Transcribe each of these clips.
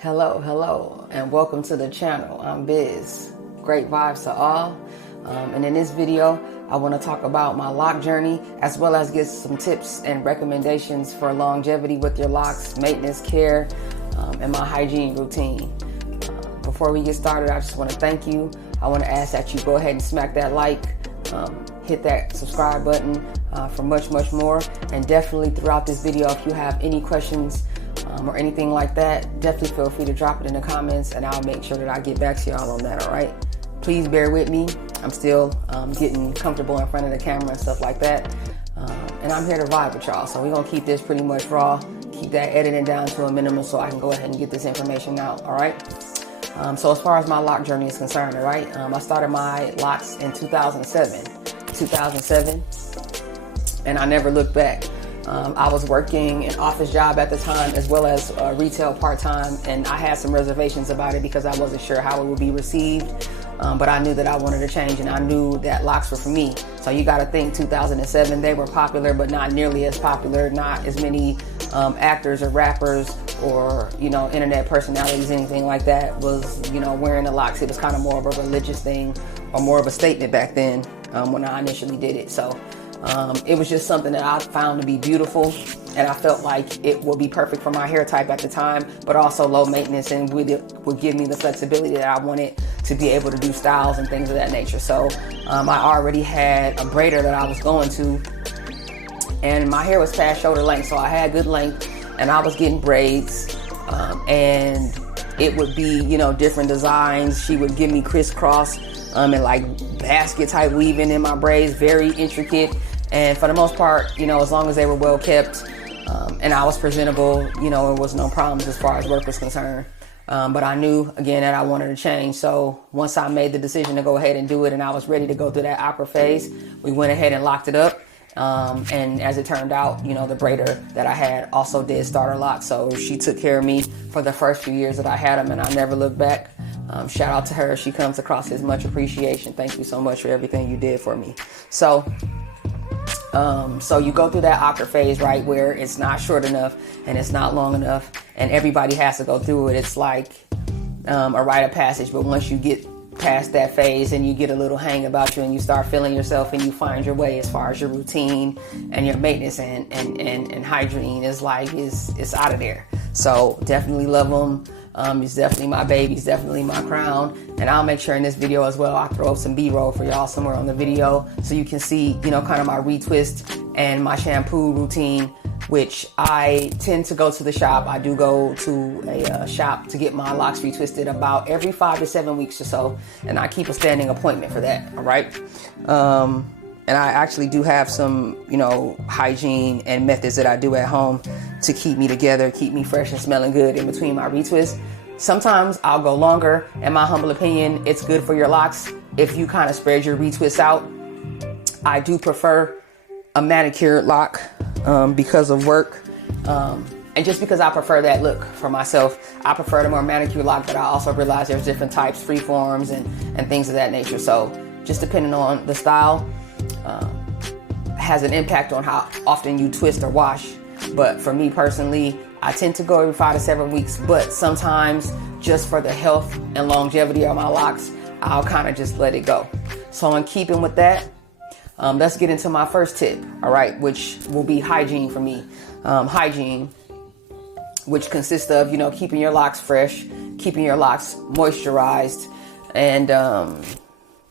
Hello, and welcome to the channel. I'm Biz. Great vibes to all. And in this video, I want to talk about my lock journey, as well as get some tips and recommendations for longevity with your locks, maintenance care, and my hygiene routine. Before we get started, I just want to thank you. I want to ask that you go ahead and smack that like, hit that subscribe button for much more. And definitely throughout this video, if you have any questions or anything like that, definitely feel free to drop it in the comments and I'll make sure that I get back to y'all on that, all right? Please bear with me. I'm still getting comfortable in front of the camera and stuff like that. And I'm here to vibe with y'all. So we're gonna keep this pretty much raw, keep that editing down to a minimum so I can go ahead and get this information out, all right? So as far as my lock journey is concerned, all right? I started my locks in 2007, and I never looked back. I was working an office job at the time as well as retail part-time, and I had some reservations about it because I wasn't sure how it would be received, but I knew that I wanted to change and I knew that locks were for me. So you got to think 2007, they were popular, but not nearly as popular, not as many actors or rappers or, you know, internet personalities, anything like that was, you know, wearing the locks. It was kind of more of a religious thing or more of a statement back then when I initially did it. So it was just something that I found to be beautiful, and I felt like it would be perfect for my hair type at the time, but also low maintenance and would give me the flexibility that I wanted to be able to do styles and things of that nature. So I already had a braider that I was going to, and my hair was past shoulder length, so I had good length, and I was getting braids, and it would be, you know, different designs. She would give me crisscross and like basket type weaving in my braids, very intricate. And for the most part, you know, as long as they were well kept and I was presentable, you know, there was no problems as far as work was concerned. But I knew, again, that I wanted to change. So once I made the decision to go ahead and do it and I was ready to go through that awkward phase, we went ahead and locked it up. And as it turned out, you know, the braider that I had also did starter locks. So she took care of me for the first few years that I had them, and I never looked back. Shout out to her. She comes across as much appreciation. Thank you so much for everything you did for me. So you go through that awkward phase, right, where it's not short enough and it's not long enough, and everybody has to go through it. It's like a rite of passage. But once you get past that phase and you get a little hang about you and you start feeling yourself and you find your way as far as your routine and your maintenance and hygiene is like, it's out of there. So definitely love them. It's definitely my baby. It's definitely my crown. And I'll make sure in this video as well, I'll throw some B-roll for y'all somewhere on the video so you can see, you know, kind of my retwist and my shampoo routine, which I tend to go to the shop. I do go to a shop to get my locks retwisted about every 5 to 7 weeks or so. And I keep a standing appointment for that, all right? And I actually do have some, you know, hygiene and methods that I do at home to keep me together, keep me fresh and smelling good in between my retwists. Sometimes I'll go longer. In my humble opinion, it's good for your locks if you kind of spread your retwists out. I do prefer a manicured lock because of work. And just because I prefer that look for myself, I prefer the more manicured lock, but I also realize there's different types, free forms and things of that nature. So just depending on the style, has an impact on how often you twist or wash. But for me personally, I tend to go every 5 to 7 weeks, but sometimes just for the health and longevity of my locks, I'll kind of just let it go. So in keeping with that, let's get into my first tip, all right, which will be hygiene for me. Hygiene, which consists of, you know, keeping your locks fresh, keeping your locks moisturized, and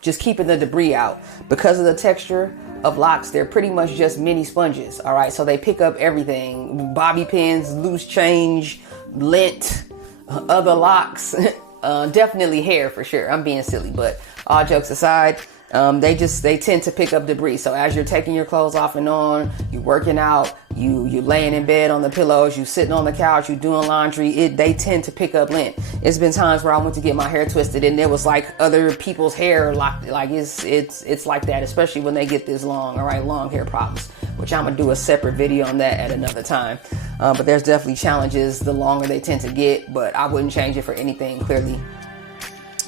just keeping the debris out. Because of the texture of locks, they're pretty much just mini sponges, all right? So they pick up everything, bobby pins, loose change, lint, other locks, definitely hair for sure. I'm being silly, but all jokes aside, they tend to pick up debris. So as you're taking your clothes off and on, you're working out, you laying in bed on the pillows, you sitting on the couch, you doing laundry, they tend to pick up lint. It's been times where I went to get my hair twisted and there was like other people's hair locked. Like it's like that, especially when they get this long, all right, long hair problems, which I'm gonna do a separate video on that at another time. But there's definitely challenges the longer they tend to get, but I wouldn't change it for anything, clearly.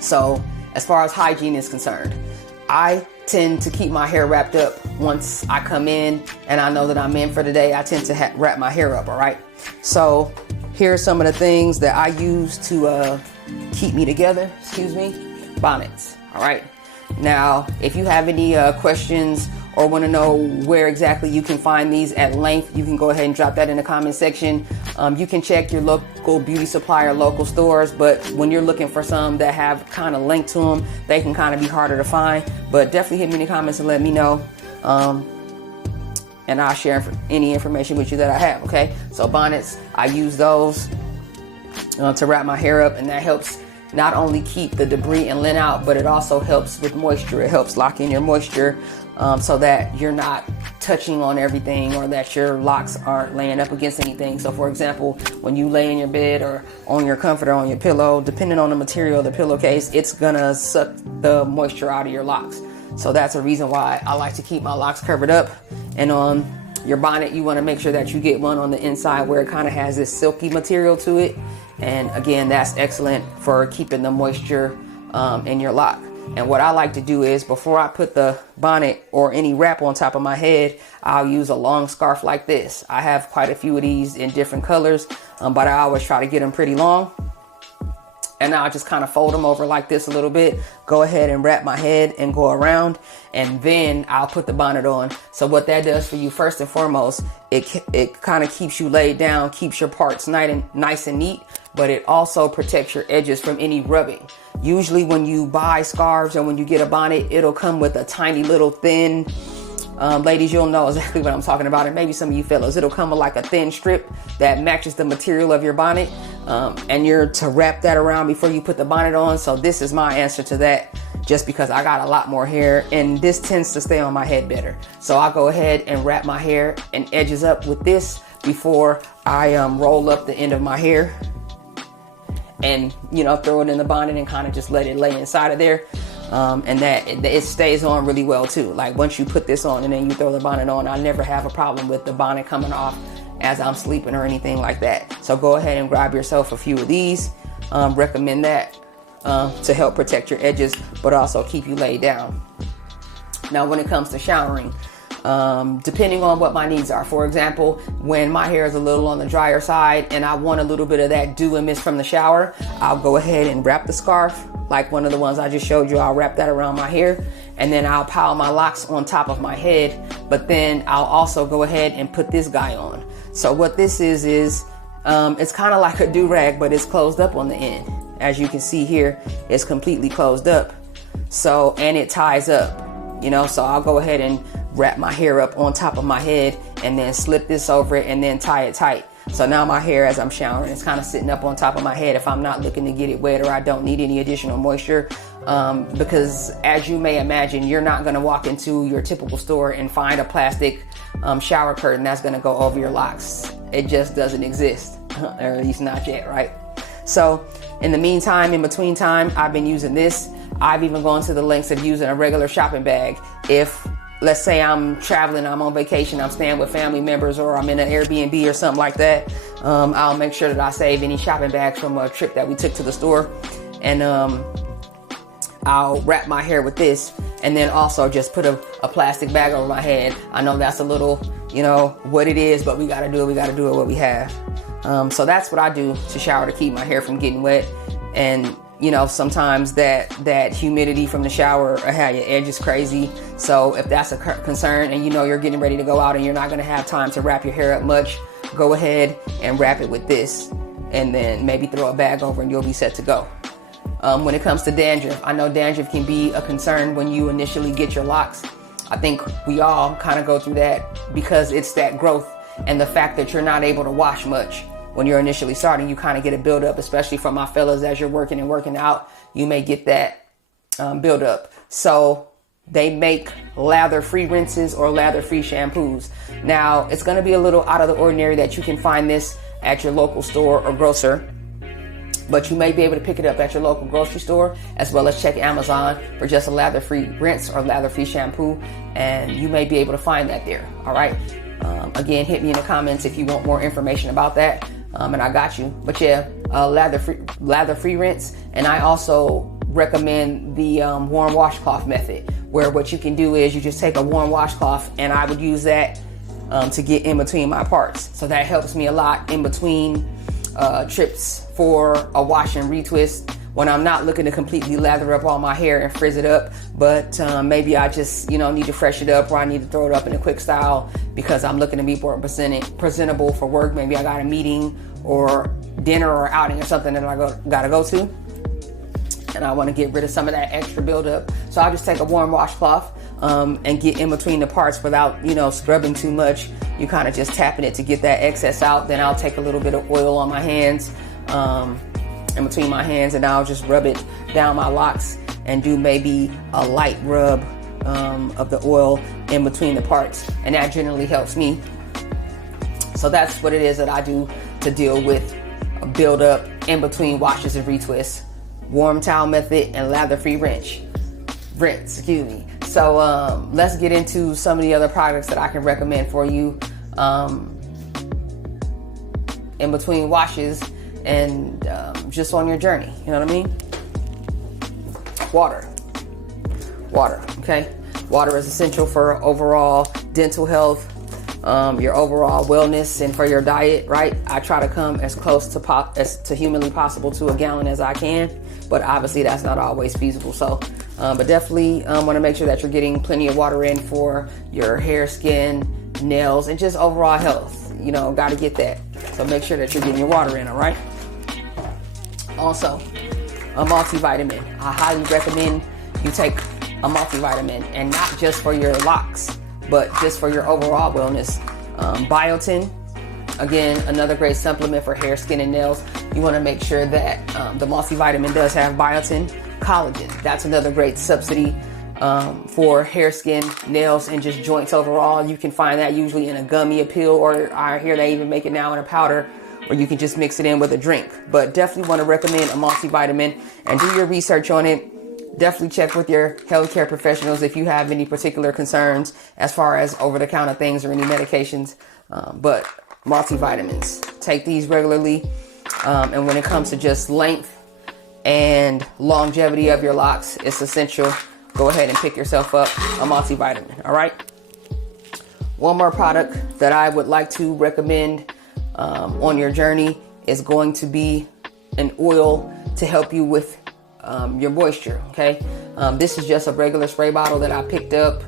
So as far as hygiene is concerned, I tend to keep my hair wrapped up once I come in and I know that I'm in for the day. I tend to wrap my hair up, all right? So here are some of the things that I use to keep me together, bonnets. All right. Now, if you have any questions or want to know where exactly you can find these at length, you can go ahead and drop that in the comment section. You can check your local beauty supply or local stores, but when you're looking for some that have kind of length to them, they can kind of be harder to find. But definitely hit me in the comments and let me know. And I'll share any information with you that I have, okay? So bonnets, I use those to wrap my hair up, and that helps not only keep the debris and lint out, but it also helps with moisture. It helps lock in your moisture so that you're not touching on everything or that your locks aren't laying up against anything. So for example, when you lay in your bed or on your comforter, on your pillow, depending on the material of the pillowcase, it's gonna suck the moisture out of your locks. So that's a reason why I like to keep my locks covered up. And on your bonnet, you wanna make sure that you get one on the inside where it kind of has this silky material to it. And again, that's excellent for keeping the moisture in your lock. And what I like to do is, before I put the bonnet or any wrap on top of my head, I'll use a long scarf like this. I have quite a few of these in different colors, but I always try to get them pretty long. And I'll just kind of fold them over like this a little bit, go ahead and wrap my head and go around, and then I'll put the bonnet on. So what that does for you, first and foremost, it kind of keeps you laid down, keeps your parts nice and neat, but it also protects your edges from any rubbing. Usually when you buy scarves or when you get a bonnet, it'll come with a tiny little thin, ladies, you'll know exactly what I'm talking about, and maybe some of you fellas, it'll come with like a thin strip that matches the material of your bonnet, and you're to wrap that around before you put the bonnet on. So this is my answer to that, just because I got a lot more hair and this tends to stay on my head better. So I'll go ahead and wrap my hair and edges up with this before I roll up the end of my hair and, you know, throw it in the bonnet and kind of just let it lay inside of there. And that it stays on really well too. Like once you put this on and then you throw the bonnet on, I never have a problem with the bonnet coming off as I'm sleeping or anything like that. So go ahead and grab yourself a few of these. Recommend that to help protect your edges, but also keep you laid down. Now, when it comes to showering, depending on what my needs are. For example, when my hair is a little on the drier side and I want a little bit of that dew and mist from the shower, I'll go ahead and wrap the scarf, like one of the ones I just showed you. I'll wrap that around my hair, and then I'll pile my locks on top of my head, but then I'll also go ahead and put this guy on. So what this is it's kind of like a do-rag, but it's closed up on the end. As you can see here, it's completely closed up. So, and it ties up, you know, so I'll go ahead and wrap my hair up on top of my head and then slip this over it and then tie it tight. So now my hair, as I'm showering, is kind of sitting up on top of my head if I'm not looking to get it wet or I don't need any additional moisture. Because as you may imagine, you're not going to walk into your typical store and find a plastic shower curtain that's going to go over your locks. It just doesn't exist, or at least not yet, right? So in the meantime, in between time, I've been using this. I've even gone to the lengths of using a regular shopping bag. If, let's say I'm traveling, I'm on vacation, I'm staying with family members, or I'm in an Airbnb or something like that, I'll make sure that I save any shopping bags from a trip that we took to the store. And I'll wrap my hair with this and then also just put a plastic bag over my head. I know that's a little, you know, what it is, but we gotta do it. We gotta do it what we have. So that's what I do to shower to keep my hair from getting wet. And you know, sometimes that humidity from the shower will have your edges crazy. So if that's a concern and you know you're getting ready to go out and you're not going to have time to wrap your hair up much, go ahead and wrap it with this and then maybe throw a bag over and you'll be set to go. When it comes to dandruff, I know dandruff can be a concern when you initially get your locks. I think we all kind of go through that because it's that growth and the fact that you're not able to wash much. When you're initially starting, you kind of get a buildup, especially from my fellas as you're working and working out, you may get that buildup. So they make lather-free rinses or lather-free shampoos. Now, it's going to be a little out of the ordinary that you can find this at your local store or grocer, but you may be able to pick it up at your local grocery store as well as check Amazon for just a lather-free rinse or lather-free shampoo, and you may be able to find that there. All right. Again, hit me in the comments if you want more information about that. And I got you. But yeah, lather-free rinse. And I also recommend the warm washcloth method, where what you can do is you just take a warm washcloth, and I would use that to get in between my parts. So that helps me a lot in between trips for a wash and retwist when I'm not looking to completely lather up all my hair and frizz it up, but maybe I just, need to freshen it up, or I need to throw it up in a quick style because I'm looking to be more presentable for work. Maybe I got a meeting or dinner or outing or something that I gotta go to, and I want to get rid of some of that extra buildup. So I'll just take a warm washcloth and get in between the parts without, scrubbing too much. You kind of just tapping it to get that excess out. Then I'll take a little bit of oil on my hands, in between my hands, and I'll just rub it down my locks and do maybe a light rub of the oil in between the parts. And that generally helps me. So that's what it is that I do to deal with a buildup in between washes and retwists. Warm towel method and lather-free rinse, excuse me. So let's get into some of the other products that I can recommend for you in between washes and just on your journey. You know what I mean? Water, okay? Water is essential for overall dental health, your overall wellness, and for your diet, right? I try to come as close to humanly possible to a gallon as I can, but obviously that's not always feasible. So, but definitely want to make sure that you're getting plenty of water in for your hair, skin, nails, and just overall health. Got to get that. So make sure that you're getting your water in, all right? Also, a multivitamin. I highly recommend you take a multivitamin, and not just for your locks, but just for your overall wellness. Biotin, again, another great supplement for hair, skin, and nails. You want to make sure that the multivitamin does have biotin. Collagen, that's another great subsidy for hair, skin, nails, and just joints overall. You can find that usually in a gummy, a pill, or I hear they even make it now in a powder, or you can just mix it in with a drink. But definitely want to recommend a multivitamin, and do your research on it. Definitely check with your healthcare professionals if you have any particular concerns as far as over-the-counter things or any medications. But multivitamins, take these regularly. And when it comes to just length and longevity of your locks, it's essential. Go ahead and pick yourself up a multivitamin, all right? One more product that I would like to recommend on your journey is going to be an oil to help you with your moisture, okay? This is just a regular spray bottle that I picked up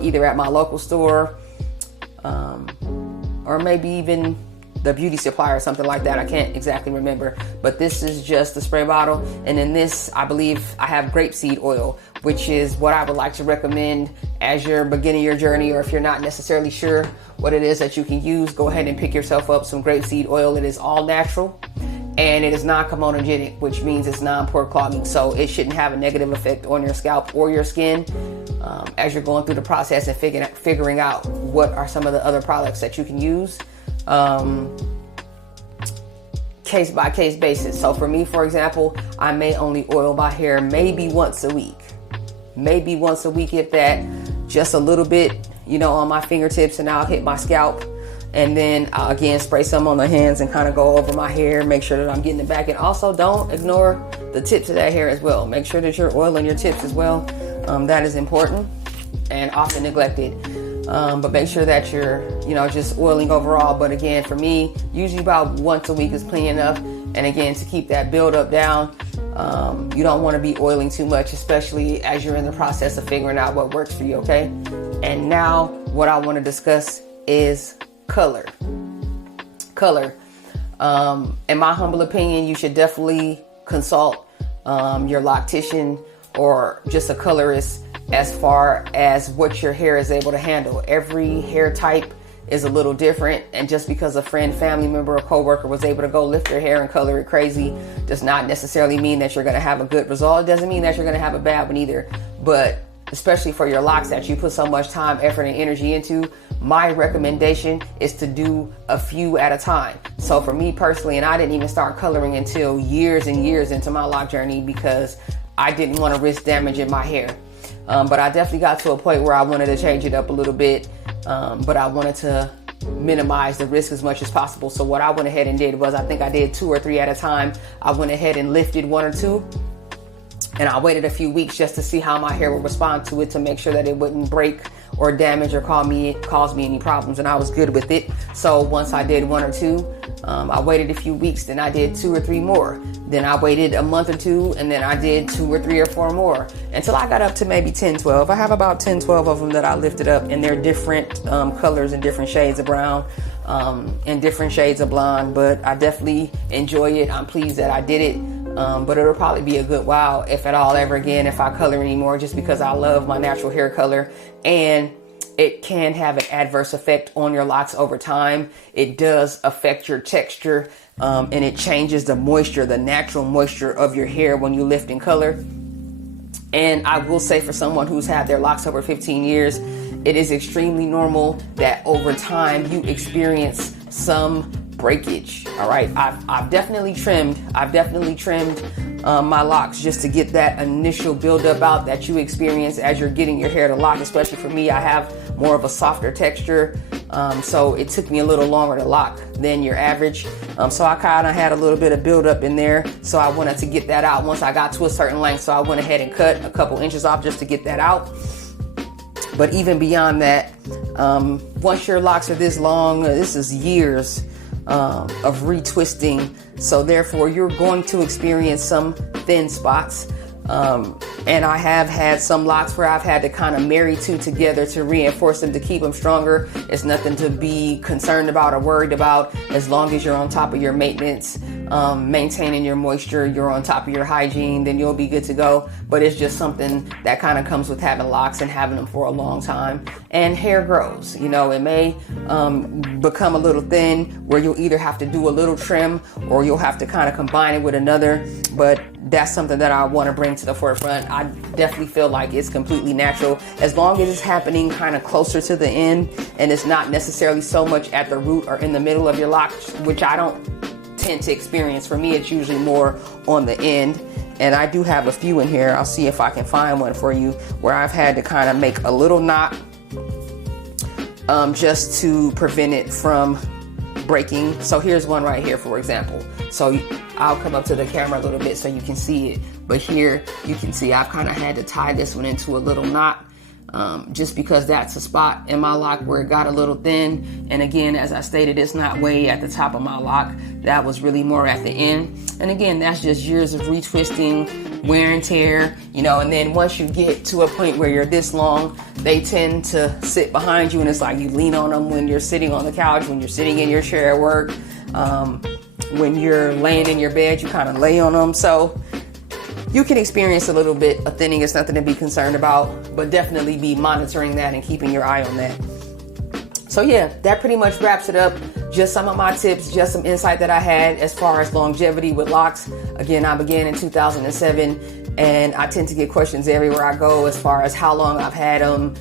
either at my local store or maybe even the beauty supply or something like that. I can't exactly remember, but this is just a spray bottle. And in this, I believe I have grapeseed oil, which is what I would like to recommend as you're beginning your journey, or if you're not necessarily sure what it is that you can use, go ahead and pick yourself up some grapeseed oil. It is all natural, and it is non-comedogenic, which means it's non-pore clogging. So it shouldn't have a negative effect on your scalp or your skin as you're going through the process and figuring out what are some of the other products that you can use. Case by case basis. So for me, for example, I may only oil my hair maybe once a week, if that, just a little bit, on my fingertips, and I'll hit my scalp. And then I'll again spray some on the hands and kind of go over my hair, make sure that I'm getting it back. And also don't ignore the tips of that hair as well. Make sure that you're oiling your tips as well. That is important and often neglected. But make sure that you're, just oiling overall. But again, for me, usually about once a week is plenty enough. And again, to keep that buildup down, you don't want to be oiling too much, especially as you're in the process of figuring out what works for you, okay? And now what I want to discuss is color. In my humble opinion, you should definitely consult your loctician or just a colorist as far as what your hair is able to handle. Every hair type is a little different, and just because a friend, family member, or coworker was able to go lift their hair and color it crazy does not necessarily mean that you're going to have a good result. It doesn't mean that you're going to have a bad one either. But especially for your locks that you put so much time, effort, and energy into, my recommendation is to do a few at a time. So for me personally, and I didn't even start coloring until years and years into my lock journey because I didn't want to risk damaging my hair. But I definitely got to a point where I wanted to change it up a little bit, but I wanted to minimize the risk as much as possible. So what I went ahead and did was, I think I did 2 or 3 at a time. I went ahead and lifted 1 or 2, and I waited a few weeks just to see how my hair would respond to it, to make sure that it wouldn't break or damage or cause me any problems, and I was good with it. So once I did 1 or 2, I waited a few weeks, then I did 2 or 3 more. Then I waited a month or 2, and then I did 2 or 3 or 4 more until I got up to maybe 10, 12. I have about 10, 12 of them that I lifted up, and they're different colors and different shades of brown and different shades of blonde, but I definitely enjoy it. I'm pleased that I did it, but it'll probably be a good while, if at all ever again, if I color anymore, just because I love my natural hair color. And it can have an adverse effect on your locks over time. It does affect your texture, and it changes the moisture, the natural moisture of your hair when you lift and color. And I will say, for someone who's had their locks over 15 years, it is extremely normal that over time you experience some breakage. All right, I've definitely trimmed my locks just to get that initial buildup out that you experience as you're getting your hair to lock. Especially for me, I have more of a softer texture, so it took me a little longer to lock than your average. So I kind of had a little bit of buildup in there, so I wanted to get that out once I got to a certain length. So I went ahead and cut a couple inches off just to get that out. But even beyond that, once your locks are this long, this is years of retwisting, so therefore you're going to experience some thin spots, and I have had some locks where I've had to kind of marry two together to reinforce them to keep them stronger. It's nothing to be concerned about or worried about, as long as you're on top of your maintenance, maintaining your moisture, you're on top of your hygiene, then you'll be good to go. But it's just something that kind of comes with having locks and having them for a long time. And hair grows, you know, it may become a little thin where you'll either have to do a little trim or you'll have to kind of combine it with another. But that's something that I want to bring to the forefront. I definitely feel like it's completely natural, as long as it's happening kind of closer to the end and it's not necessarily so much at the root or in the middle of your locks, which I don't tend to experience. For me, it's usually more on the end. And I do have a few in here. I'll see if I can find one for you where I've had to kind of make a little knot just to prevent it from breaking. So here's one right here, for example. So I'll come up to the camera a little bit so you can see it. But here you can see I've kind of had to tie this one into a little knot, just because that's a spot in my lock where it got a little thin. And again, as I stated, it's not way at the top of my lock. That was really more at the end. And again, that's just years of retwisting, wear and tear, you know. And then once you get to a point where you're this long, they tend to sit behind you, and it's like you lean on them when you're sitting on the couch, when you're sitting in your chair at work, when you're laying in your bed, you kind of lay on them. So you can experience a little bit of thinning. It's nothing to be concerned about, but definitely be monitoring that and keeping your eye on that. So yeah, that pretty much wraps it up. Just some of my tips, just some insight that I had as far as longevity with locks. Again, I began in 2007, and I tend to get questions everywhere I go as far as how long I've had them,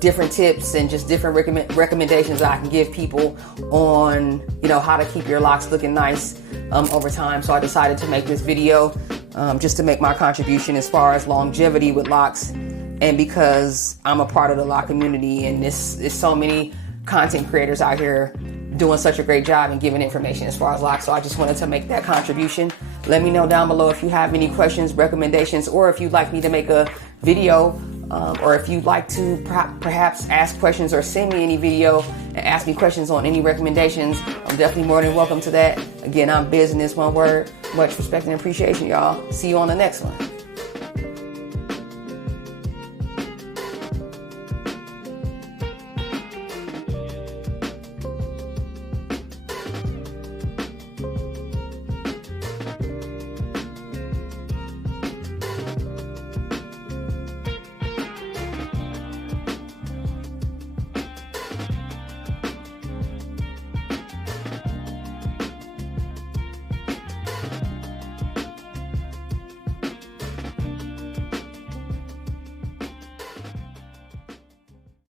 different tips and just different recommendations that I can give people on, you know, how to keep your locks looking nice over time. So I decided to make this video just to make my contribution as far as longevity with locks. And because I'm a part of the lock community, and this is so many content creators out here doing such a great job and giving information as far as locks. So I just wanted to make that contribution. Let me know down below if you have any questions, recommendations, or if you'd like me to make a video, or if you'd like to perhaps ask questions or send me any video and ask me questions on any recommendations. I'm definitely more than welcome to that. Again, I'm business, one word. Much respect and appreciation, y'all. See you on the next one.